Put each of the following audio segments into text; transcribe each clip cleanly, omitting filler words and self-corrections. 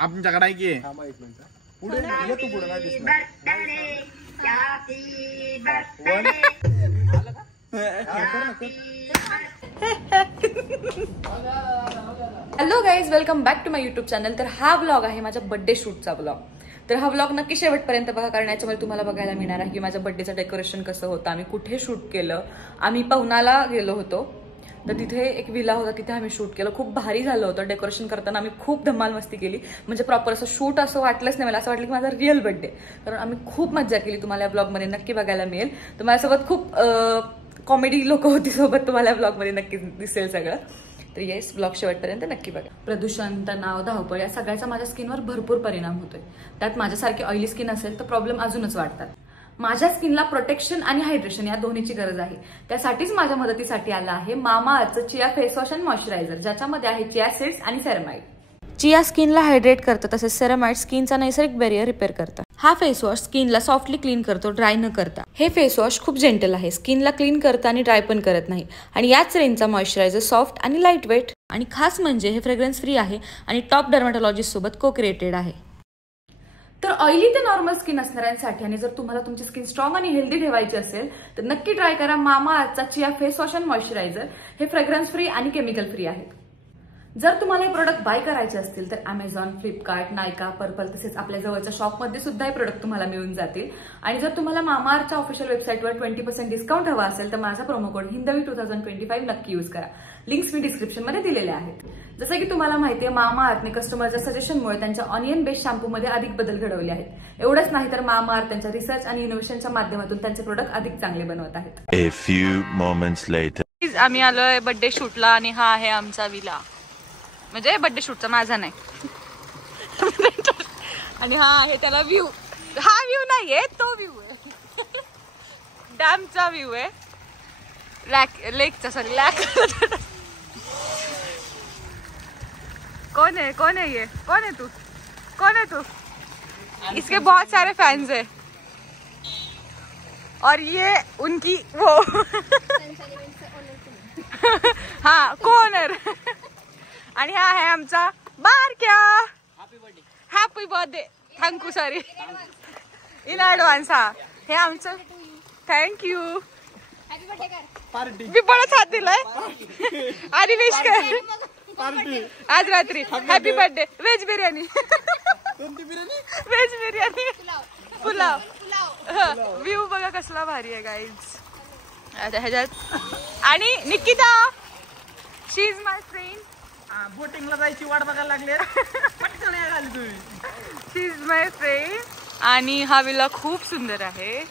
आमच्याकडे आहे की पुढे ये तू पुढे नाही दिसणार. Hello guys, welcome back to my YouTube channel. तर हा व्लॉग आहे माझ्या बर्थडे शूटचा व्लॉग. तर हा व्लॉग नक्की शेवटपर्यंत बघा, कारण याच्यामध्ये तुम्हाला बघायला मिळणार आहे की माझ्या बर्थडेचं डेकोरेशन कसं होतं, आम्ही कुठे शूट केलं. आम्ही पवनाला गेलो होतो, तर तिथे एक विला होता, तिथे आम्ही शूट केलं. खूप भारी झालं होतं. डेकोरेशन करताना आम्ही खूप धमाल मस्ती केली. म्हणजे प्रॉपर असं शूट असं वाटलंच नाही मला, असं वाटलं की माझा रिअल बर्थडे. कारण आम्ही खूप मजा केली. तुम्हाला या ब्लॉगमध्ये नक्की बघायला मिळेल. तर माझ्यासोबत खूप कॉमेडी लोक होती सोबत, तुम्हाला ब्लॉगमध्ये नक्की दिसेल सगळं. तर येस, ब्लॉग शेवटपर्यंत नक्की बघा. प्रदूषण, तणाव, धावपळ या सगळ्याचा माझ्या स्किनवर भरपूर परिणाम होतोय. त्यात माझ्यासारखी ऑइली स्किन असेल तर प्रॉब्लेम अजूनच वाढतात. माझ्या स्किनला प्रोटेक्शन आणि हायड्रेशन या दोन्हीची गरज आहे. त्यासाठीच माझ्या मदतीसाठी आला आहे मामाअर्थचं chia face wash and moisturiser, ज्याच्यामध्ये आहे चिया सीड्स आणि सेरामाइड. चिया स्किनला हायड्रेट करतं, तसेच सेरामाइड स्किनचा नैसर्गिक बॅरियर रिपेअर करतात. हा फेस वॉश स्किनला सॉफ्टली क्लीन करतो, ड्राय न करता. हे फेस वॉश खूप जेंटल आहे, स्किनला क्लीन करतं आणि ड्राय पण करत नाही. आणि याच रेंजचा मॉइश्चरायझर सॉफ्ट आणि लाईट वेट, आणि खास म्हणजे हे फ्रेग्रन्स फ्री आहे आणि टॉप डर्मॅटॉलॉजिस्ट सोबत को क्रिएटेड आहे. तर ऑइली ते नॉर्मल स्किन असणाऱ्यांसाठी, आणि जर तुम्हाला तुमची स्किन स्ट्रॉंग आणि हेल्दी ठेवायची असेल तर नक्की ट्राय करा मामाअर्थचा chia face wash and moisturiser. हे फ्रेग्रन्स फ्री आणि केमिकल फ्री आहेत. जर तुम्हाला हे प्रोडक्ट बाय करायचे असतील तर अमेझॉन, फ्लिपकार्ट, नायका, पर्पल तसेच आपल्या जवळच्या शॉपमध्ये सुद्धा हे प्रोडक्ट तुम्हाला मिळून जातील. आणि जर तुम्हाला मामाअर्थच्या ऑफिशियल वेबसाईटवर 20% डिस्काउंट हवा असेल तर माझा प्रोमो कोड हिंदवी 2025 नक्की यूज करा. लिंक्स मी डिस्क्रिप्शनमध्ये दिलेले आहेत. जसं की तुम्हाला माहिती आहे, मामाअर्थने कस्टमरच्या सजेशनमुळे त्यांच्या ऑनियन बेस्ड शॅम्पूमध्ये अधिक बदल घडवले आहेत. एवढंच नाही तर मामाअर्थ त्यांच्या रिसर्च आणि इनोव्हेशनच्या माध्यमातून त्यांचे प्रोडक्ट अधिक चांगले बनवत आहेत. A few moments later. आम्ही आलोय बर्थडे शूटला आणि हा आहे आमचा विला. म्हणजे बर्थडे शूटचा, माझा नाही. आणि हा आहे त्याला व्ह्यू. हा व्ह्यू नाहीये, तो व्ह्यू आहे. डॅमचा व्ह्यू आहे, लेकचा. सॉरी, लॅक. कौन है ये? कौन है तू? इसके बहुत सारे फैंस है और ये उनकी वो हाँ कॉर्नर. आणि हा आहे आमचा बारक्या. Happy birthday. Thank you. Sorry, in advance. हा हे आमचं थँक्यू. मी बरंच हात दिलाय आणि विश कर. आज रात्री happy birthday. Veg biryani. Veg biryani, pulao. View बघा कसला भारी आहे गाईज. आता ह्याच्यात आणि निकिता, शी इज माय फ्रेंड. बोटिंगला जायची वाट बघायला लागले. शी इज माय फ्रेंड. आणि हा विला खूप सुंदर आहे.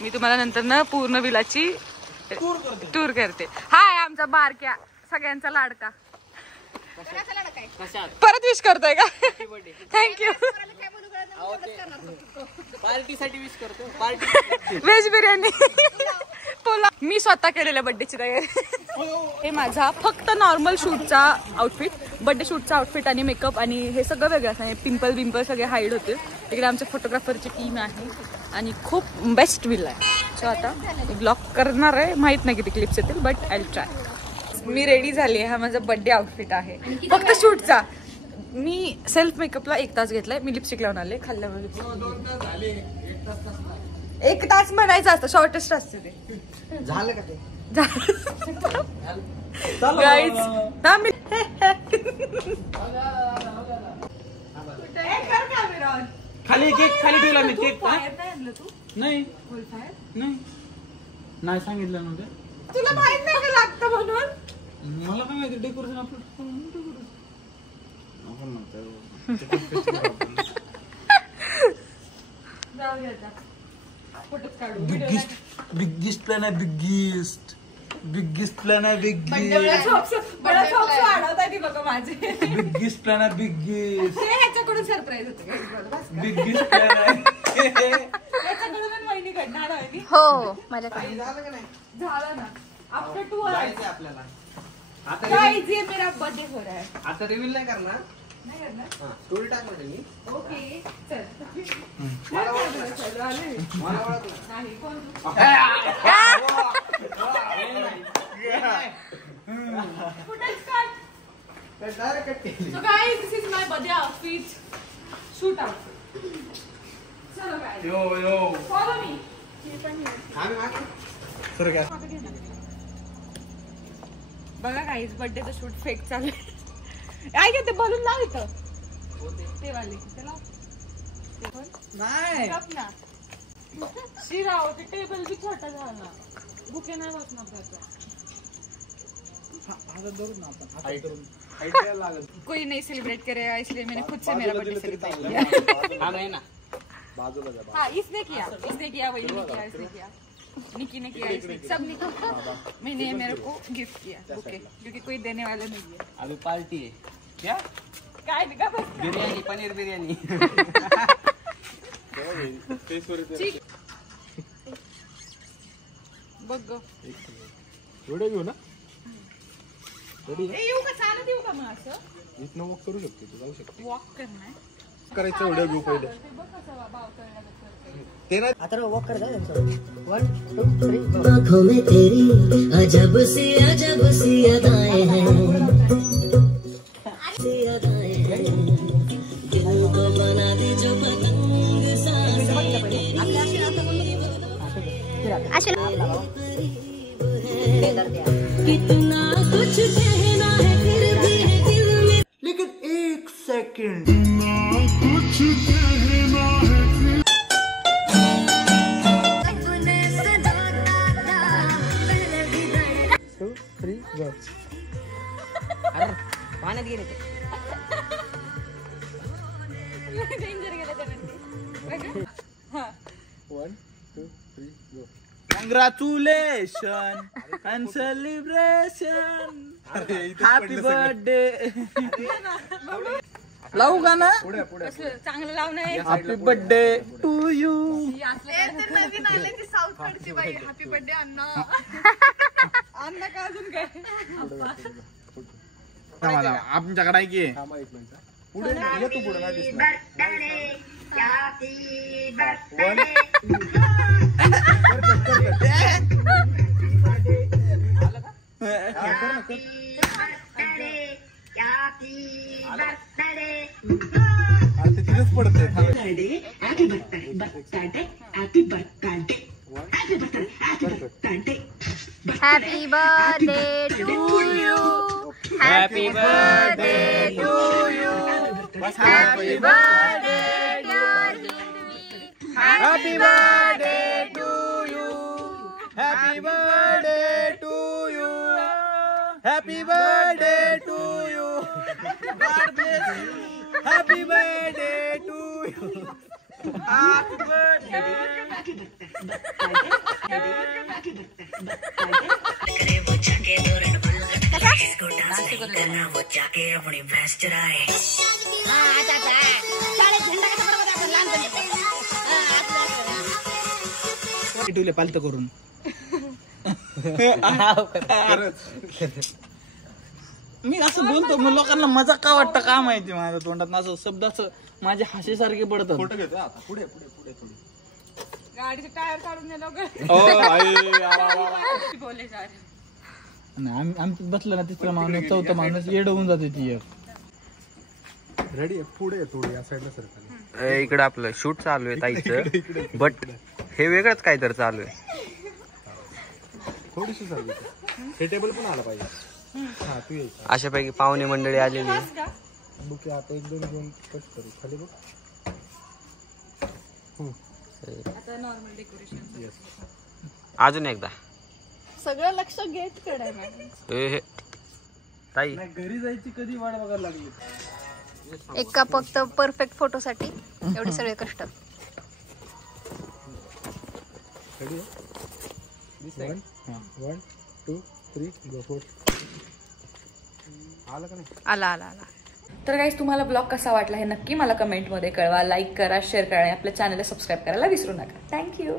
मी तुम्हाला नंतर ना पूर्ण विलाची टूर करते. हा आहे आमचा बारक्या, सगळ्यांचा लाडका. परत विश करतोय का? थँक्यू. पार्टीसाठी विश करतो. Party veg biryani, pulao. मी स्वतः केलेल्या बर्थडेची तयारी. हे माझा फक्त नॉर्मल शूटचा आउटफिट, बर्थडे शूटचा आउटफिट आणि मेकअप आणि हे सगळं वेगळं असणार. पिंपल सगळे हाईड होते. इकडे आमच्या फोटोग्राफरची टीम आहे आणि खूप बेस्ट विल आहे. सो आता ब्लॉग करणार आहे, माहित नाही किती क्लिप्स येतील, but I try. Me ready झाली आहे. हा माझा बर्थडे आउटफिट आहे फक्त शूटचा. मी सेल्फ मेकअपला 1 तास घेतलाय. मी लिपस्टिक लावून आले. खाल्ल्यावर 1 तास म्हणायचं असतं, शॉर्टेस्ट असते ते. झालं का ते? गाईज खाली केक खाली ठेवला मी. केक नाही सांगितलं नव्हतं तुला माहित नाही का लागतं म्हणून. मला काय माहिती डेकोरेशन आपलं. बिग्गेस्ट प्लॅन आहे. बिग्गेस्ट प्लॅन आहे. बिग्गेस्ट प्लॅन आहे. बिग्गेस्ट ह्याच्याकडून सरप्राईज होतं. बिग्गेस्ट प्लॅन आहे. ह्याच्याकडून वहिनी घडणार आहे. हो माझ्याकडे झालं ना. आफ्टर 2 आवर्स आपल्याला गाइस, ये मेरा बर्थडे हो रहा है. आता रिव्हील नाही करणार. नाही करणार. हां, स्टोरी टाक म्हणजे मी. ओके चल. मला नाही कोण फुटेज काढ. डायरेक्ट कट केली. So guys, this is my birthday outfit. Shoot outfit. चलो guys. यो Follow me. सर काय बघा गाईज बर्थडेचं शूट फेक चालू आहे ते बलून लाव इथं ते वाले ते लाव ते पण नाही गप ना शिराव ते टेबल भी छोटा झाला बुके नाही बसणार त्याचा कोई नहीं सेलिब्रेट करेगा इसलिए मैंने खुद से मेरा बर्थडे सेलिब्रेट किया हा नाही ना. बाजूला जा. हाँ इसने किया वही ने किया इसने किया निकी ने किया इसने सब ने किया मैंने मेरे को गिफ्ट किया बुके क्योंकि कोई देने वाला नहीं है अभी पार्टी है क्या? काय का बस बिर्याणी पनीर बिर्याणी. ठीक बघ ग. व्हिडिओ घेऊ ना रेडी येऊ का चालत येऊ का मग असं इथनं वॉक करू शकते तू जाऊ शकते वॉक करणार करायचं व्हिडिओ घेऊ पहिले ते बघ कसं भाव करण्याचं ते ना आता वॉक कर जा 1 2 3 आंखों में तेरी अजब सी अदाएं हैं अदाएं हैं दिल को बना दी जो पतंग कितना कुछ कहना है फिर भी है दिल में लेकिन एक सेकंड पाण्यात गेले ते डेंजर गेला त्यानंतर 1 2 3 गो Congratulations and celebration. Happy birthday. लावू का ना पुढे कसं चांगलं लावणं आहे हॅपी बर्थडे टू यू. तर नवीन आले ती साऊथ कडची बाई हॅपी बर्थडे अण्णा अण्णा का अजून काय आमच्याकडे आहे की थांबा एक मिनिट पुढे ये तू पुढे नाही दिसणार तिथेच पडते Happy birthday to you. Happy birthday to you. Happy birthday dear Hinvi. Happy birthday to you. Happy birthday to you. Happy birthday to you. God bless you. Happy birthday to you. Happy birthday. करे वो जाके तोरण बुल्ला इसको dance नहीं करना वो जाके अपनी भैंस चराए टुले पालत करून मी असं बोलतो मग लोकांना मजा का वाटतं का माहिती माझ्या तोंडात असं शब्दाचं माझ्या हाशीसारखे पडतात. फोटो घेतो आता पुढे पुढे पुढे थोडी गाडीचे टायर काढून दे लवकर बोले जा आमचं बसलं ना तिसरा माणूस चौथा माणूस येड होऊन जाते ती एक. रेडी पुढे थोडी या साईडला सरकल इकडं आपलं शूट चालू आहे ताईचं बट हे वेगळंच काहीतरी चालू आहे. थोडीशी सरकल हे टेबल पण आला पाहिजे हा तू ये अशापैकी पाहुणे मंडळी आलेली आहे. बुके आता 1-2 घेऊन कट करू खाली बघ आता नॉर्मल डेकोरेशन येस अजून एकदा सगळं लक्ष गेट कडे हे ताई घरी जायची कधी वाट बघायला लागली. एका फक्त परफेक्ट फोटो साठी एवढे सगळे कष्ट. रेडी 1 2 3 गो फॉर आला का नाही आला आला आला. तर गाईज तुम्हाला ब्लॉग कसा वाटला हे नक्की मला कमेंटमध्ये कळवा. लाईक करा, शेअर करा आणि आपल्या चॅनलला सबस्क्राईब करायला विसरू नका. थँक्यू.